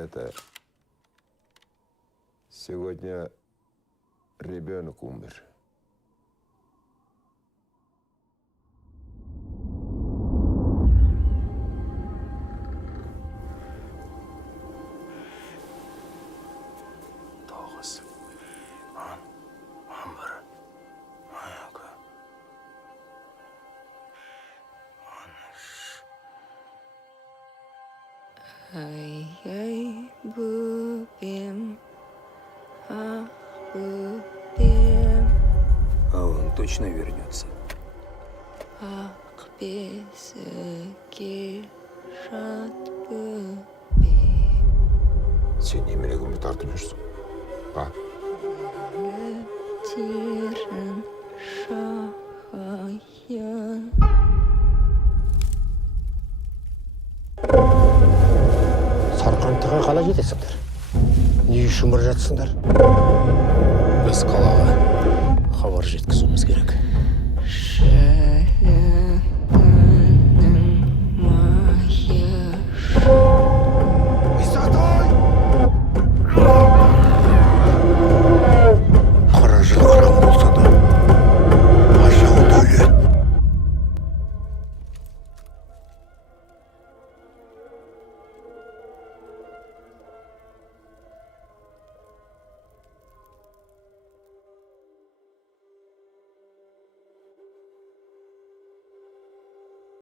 Это сегодня ребенок умер. Тоғыз, он бір, он екі, он үш. Ай-яй, бөпем, ах, бөпем, А он точно вернется. ақ бесігі жат бөпем. Сен немерегімді тартып жүрсің. А? Терін шағайын. Сарқантыға қалай жетесіңдер? Не үшін бір жатсыңдар? Біз қалаға хабар жеткізуіміз керек.